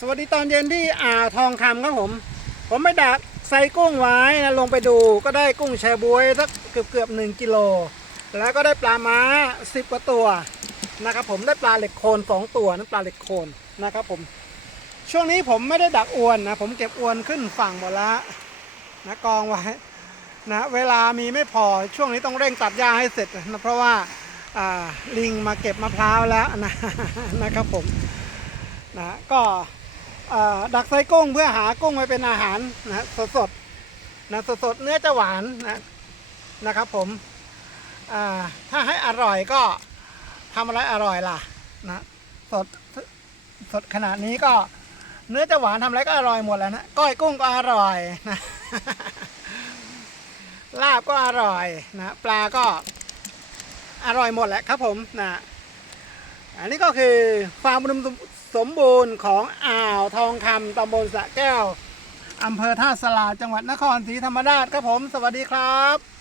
สวัสดีตอนเย็นที่อ่าวทองคำครับผม ผมไม่ดักใส่กุ้งไว้นะลงไปดูก็ได้กุ้งแชบวยสักเกือบเกือบหนึ่งกิโล แล้วก็ได้ปลาม้าสิบกว่าตัวนะครับผมได้ปลาเหล็กโคนสองตัวนั่นปลาเหล็กโคนนะครับผม ช่วงนี้ผมไม่ได้ดักอวนนะ ผมเก็บอวนขึ้นฝั่งหมดล้วนะกองไว้นะเวลามีไม่พอช่วงนี้ต้องเร่งตัดหญ้าให้เสร็จนะเพราะว่าอ่าลิงมาเก็บมะพร้าวแล้วนะนะครับผมนะก็ ดักไส้กุ้งเพื่อหากุ้งไว้เป็นอาหารนะสดๆนะสดๆเนื้อจะหวานนะนะครับผมถ้าให้อร่อยก็ทำอะไรอร่อยล่ะนะสดสดขนาดนี้ก็เนื้อจะหวานทำอะไรก็อร่อยหมดแล้วนะก้อยกุ้งก็อร่อยนะลาบก็อร่อยนะปลาก็อร่อยหมดแหละครับผมนะ อันนี้ก็คือความอุดมสมบูรณ์ของอ่าวทองคำตำบลสะแก้วอำเภอท่าสลาจังหวัดนครศรีธรรมราชครับผม สวัสดีครับ